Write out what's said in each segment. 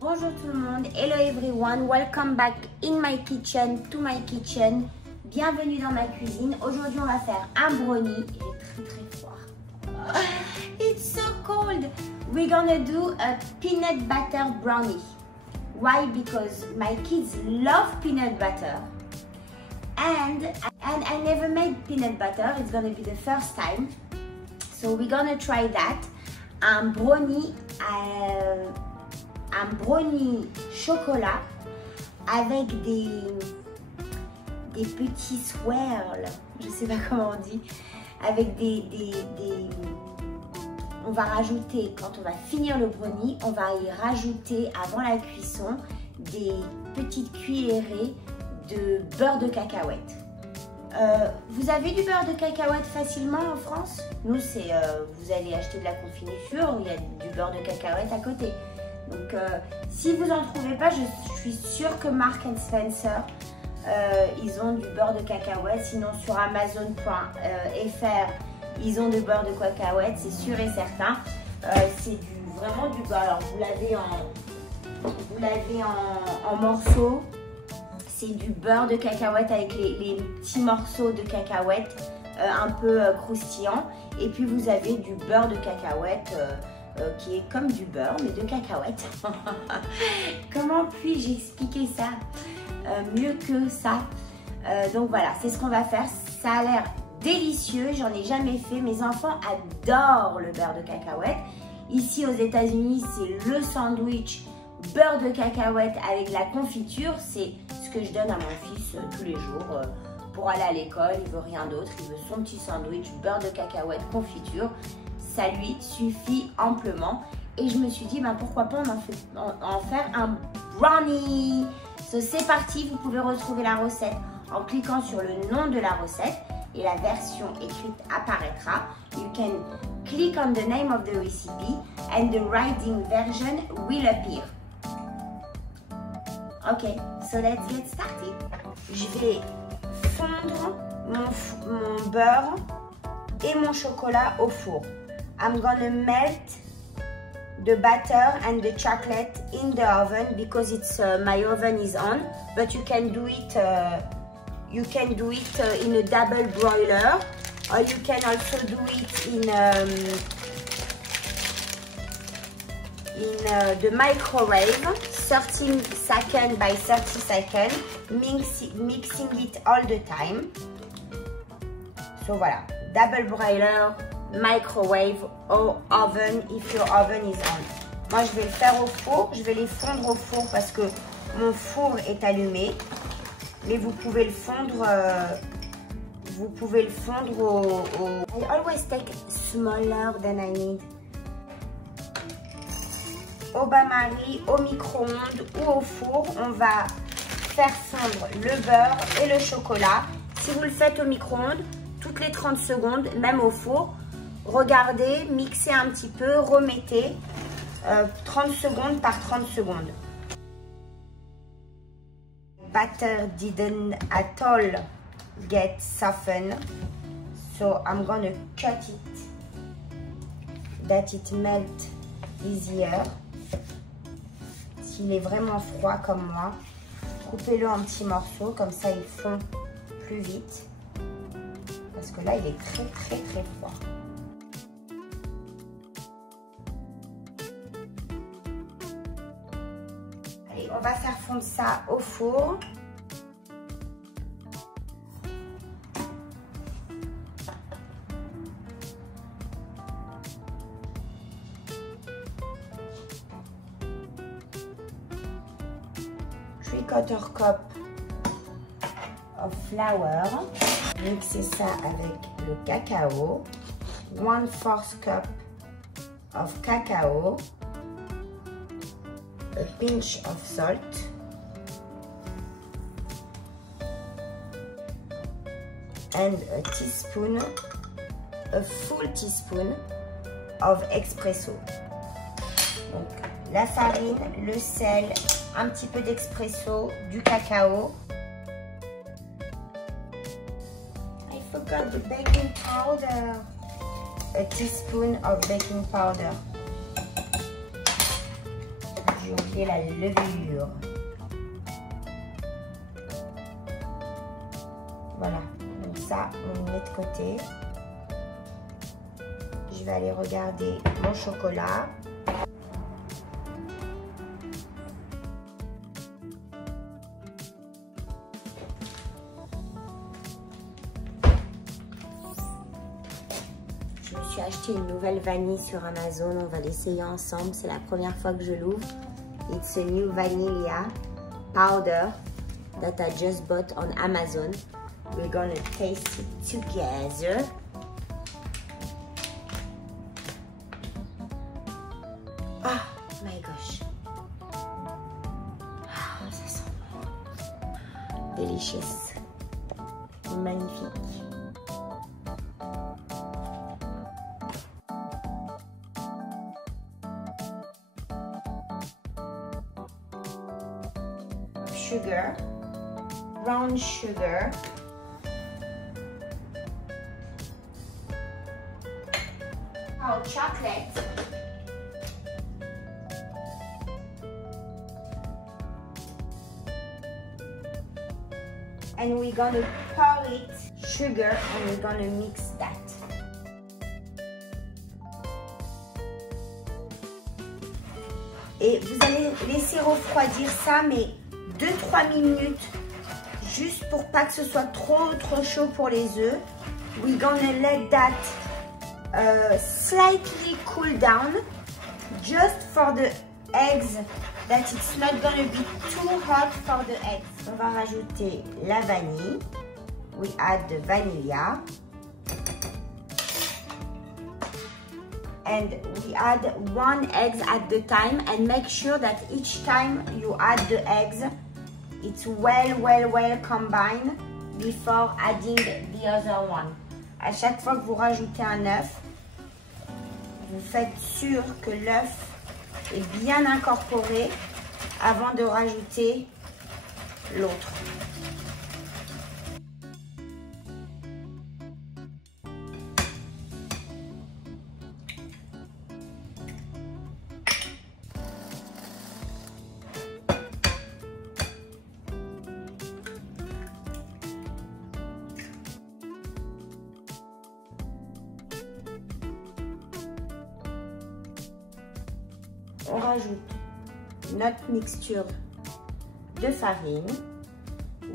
Bonjour tout le monde, hello everyone, welcome back in my kitchen, to my kitchen. Bienvenue dans ma cuisine. Aujourd'hui on va faire un brownie. Il est très froid. It's so cold. We're gonna do a peanut butter brownie. Why? Because my kids love peanut butter. And I never made peanut butter. It's gonna be the first time. So we're gonna try that. Un brownie chocolat avec des petits swirls, je sais pas comment on dit, avec on va rajouter, quand on va finir le brownie, on va y rajouter avant la cuisson des petites cuillerées de beurre de cacahuète. Vous avez du beurre de cacahuète facilement en France? Nous, c'est vous allez acheter de la confiture, il y a du beurre de cacahuète à côté. Donc, si vous n'en trouvez pas, je suis sûre que Marks & Spencer, ils ont du beurre de cacahuète. Sinon, sur Amazon.fr, ils ont du beurre de cacahuète, c'est sûr et certain. C'est vraiment du beurre. Alors, vous l'avez en morceaux. C'est du beurre de cacahuète avec les petits morceaux de cacahuète un peu croustillants. Et puis, vous avez du beurre de cacahuète qui est comme du beurre, mais de cacahuète. Comment puis-je expliquer ça mieux que ça? Donc voilà, c'est ce qu'on va faire. Ça a l'air délicieux, j'en ai jamais fait. Mes enfants adorent le beurre de cacahuète. Ici aux États-Unis, c'est le sandwich beurre de cacahuète avec la confiture. C'est ce que je donne à mon fils tous les jours pour aller à l'école. Il veut rien d'autre, il veut son petit sandwich beurre de cacahuète confiture. Ça lui suffit amplement. Et je me suis dit, ben, pourquoi pas en faire un brownie. So, c'est parti, vous pouvez retrouver la recette en cliquant sur le nom de la recette et la version écrite apparaîtra. You can click on the name of the recipe and the writing version will appear. Ok, so let's get started. Je vais fondre mon beurre et mon chocolat au four. I'm gonna melt the butter and the chocolate in the oven because it's my oven is on, but you can do it in a double broiler, or you can also do it in the microwave, 30 seconds by 30 seconds, mixing it all the time. So voilà, double broiler, microwave or oven if your oven is on. Moi je vais le faire au four, je vais les fondre au four parce que mon four est allumé, mais vous pouvez le fondre I always take smaller than I need. Au bain-marie, au micro-ondes ou au four, on va faire fondre le beurre et le chocolat. Si vous le faites au micro-ondes, toutes les 30 secondes, même au four, regardez, mixez un petit peu, remettez 30 secondes par 30 secondes. Butter didn't at all get softened, so I'm gonna cut it that it melt easier. S'il est vraiment froid comme moi, coupez-le en petits morceaux, comme ça il fond plus vite. Parce que là, il est très froid. Allez, on va faire fondre ça au four. Three-quarter cup of flour. Mixez ça avec le cacao. 1/4 cup of cacao. A pinch of salt. And a full teaspoon of espresso. Donc la farine, le sel, un petit peu d'espresso, du cacao. I forgot the baking powder. A teaspoon of baking powder. j'ai oublié la levure. Voilà, donc ça, on met de côté. Je vais aller regarder mon chocolat. Je me suis acheté une nouvelle vanille sur Amazon. On va l'essayer ensemble. C'est la première fois que je l'ouvre. It's a new vanilla powder that I just bought on Amazon. We're gonna taste it together. Ah, my gosh. Ah, ça sent bon. Delicious. Magnifique. Sugar, brown sugar. Our chocolate. And we're gonna pour it sugar and we're gonna mix that. Et vous allez laisser refroidir ça, mais 2-3 minutes, juste pour pas que ce soit trop chaud pour les œufs. We're gonna let that slightly cool down, just for the eggs, that it's not gonna be too hot for the eggs. On va rajouter la vanille. We add the vanilla. And we add 1 egg at the time, and make sure that each time you add the eggs, it's well combined before adding the other one. À chaque fois que vous rajoutez un œuf, vous faites sûr que l'œuf est bien incorporé avant de rajouter l'autre. On rajoute notre mixture de farine.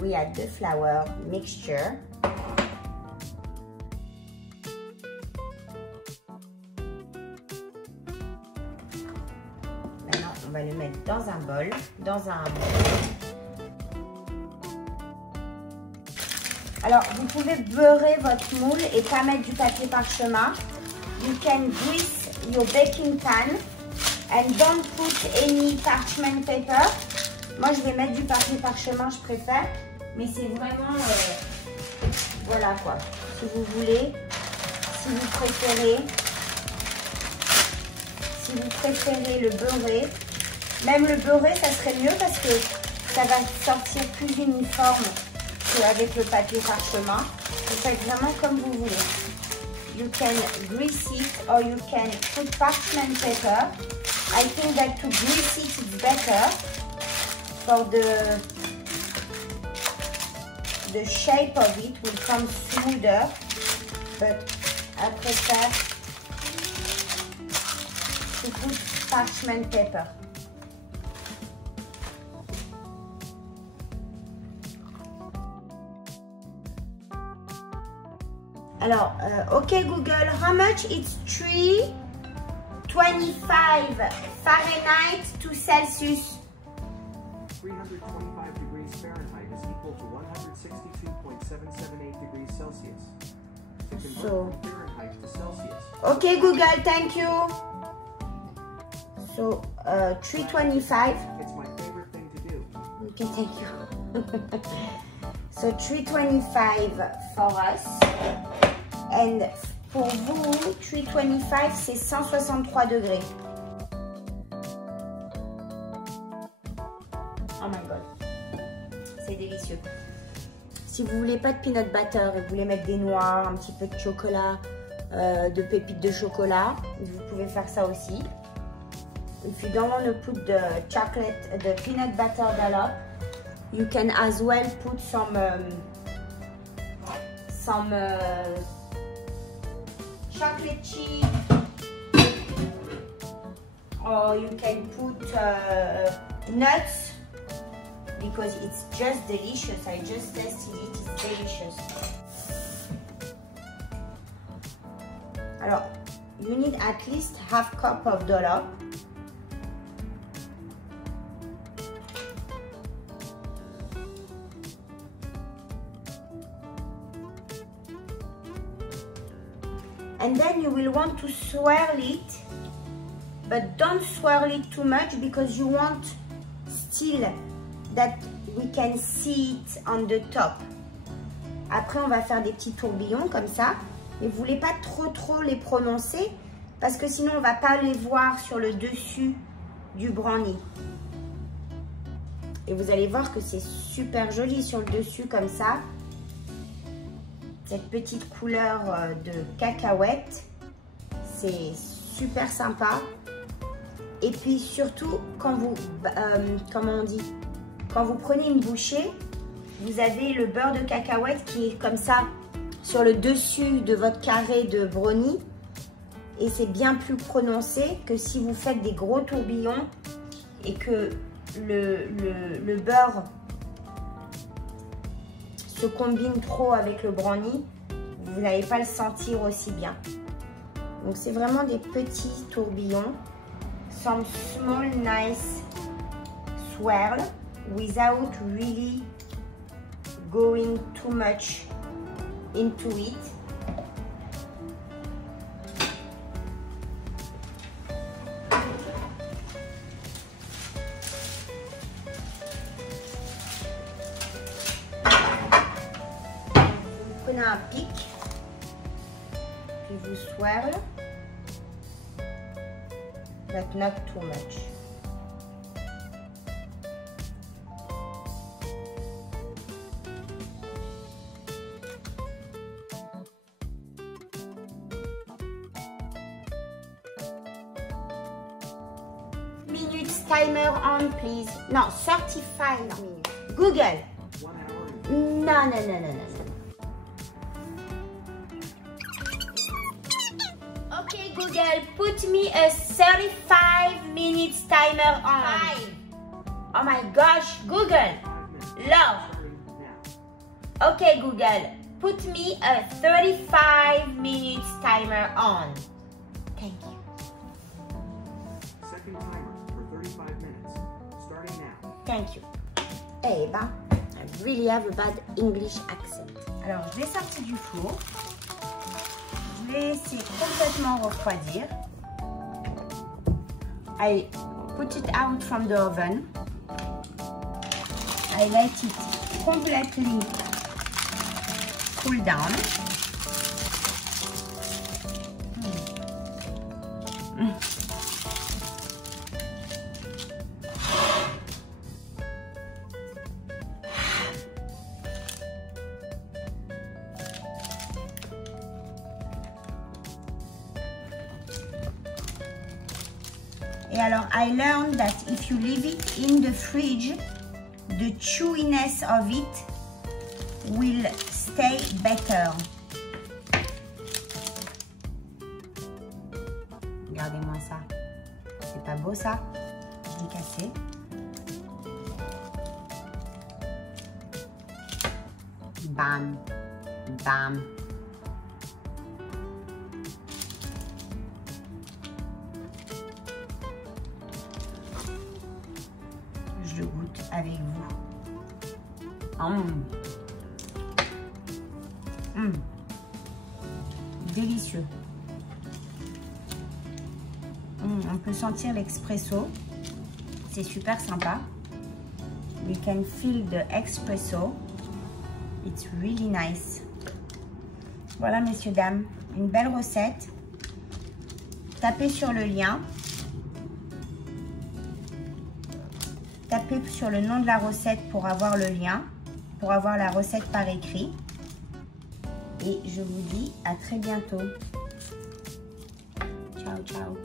We add the flour mixture. Maintenant, on va le mettre dans un bol, Alors, vous pouvez beurrer votre moule et pas mettre du papier parchemin. You can grease your baking pan. And don't put any parchment paper. Moi, je vais mettre du papier parchemin, je préfère. Mais c'est vraiment... voilà quoi. Si vous voulez, si vous préférez le beurré. Même le beurré, ça serait mieux parce que ça va sortir plus uniforme qu'avec le papier parchemin. Vous faites vraiment comme vous voulez. You can grease it or you can put parchment paper. I think that to grease it is better for the shape of it will come smoother, but I prefer to put parchment paper. Alors, OK Google, how much it's 325 Fahrenheit to Celsius. 325 degrees Fahrenheit is equal to 162.778 degrees Celsius. To convert from Fahrenheit to Celsius. Okay, Google, thank you. So, 325. It's my favorite thing to do. Okay, thank you. So, 325 for us. And pour vous, 325, c'est 163 degrés. Oh my god. C'est délicieux. Si vous voulez pas de peanut butter et vous voulez mettre des noix, un petit peu de chocolat, de pépites de chocolat, vous pouvez faire ça aussi. if you don't want to put the peanut butter dollop, you can as well put some chocolate chip, or you can put nuts, because it's just delicious. I just tasted it, it's delicious. Alors, you need at least half cup of dollop. And then you will want to swirl it, but don't swirl it too much, because you want still that we can see it on the top. Après, on va faire des petits tourbillons comme ça. Mais vous voulez pas trop les prononcer, parce que sinon on va pas les voir sur le dessus du brownie. Et vous allez voir que c'est super joli sur le dessus comme ça. Cette petite couleur de cacahuète, c'est super sympa. Et puis surtout, quand vous, comment on dit, quand vous prenez une bouchée, vous avez le beurre de cacahuète qui est comme ça sur le dessus de votre carré de brownie. Et c'est bien plus prononcé que si vous faites des gros tourbillons et que le beurre se combine trop avec le brownie, vous n'allez pas le sentir aussi bien. Donc c'est vraiment des petits tourbillons. Some small nice swirl without really going too much into it. Vous prenez un pic, puis vous swirl, but not too much. Minutes timer on, please. No, 35 minutes. Google. 1 hour. No. Okay, Google, put me a 35 minutes timer on. 5. Oh my gosh, Google. 5 minutes. Love. Starting now. Okay, Google, put me a 35 minutes timer on. Thank you. Second timer for 35 minutes. Starting now. Thank you. Eh ben, I really have a bad English accent. Alors, je l'ai sorti du four. Je l'ai laissé complètement refroidir. I put it out from the oven. I let it completely cool down. Et alors, I learned that if you leave it in the fridge, the chewiness of it will stay better. Regardez-moi ça. C'est pas beau ça? Je l'ai cassé. Bam, bam. Je le goûte avec vous. Délicieux. On peut sentir l'expresso. C'est super sympa. We can feel the espresso. It's really nice. Voilà, messieurs, dames, une belle recette. Tapez sur le lien. Tapez sur le nom de la recette pour avoir le lien, pour avoir la recette par écrit. Et je vous dis à très bientôt. Ciao, ciao.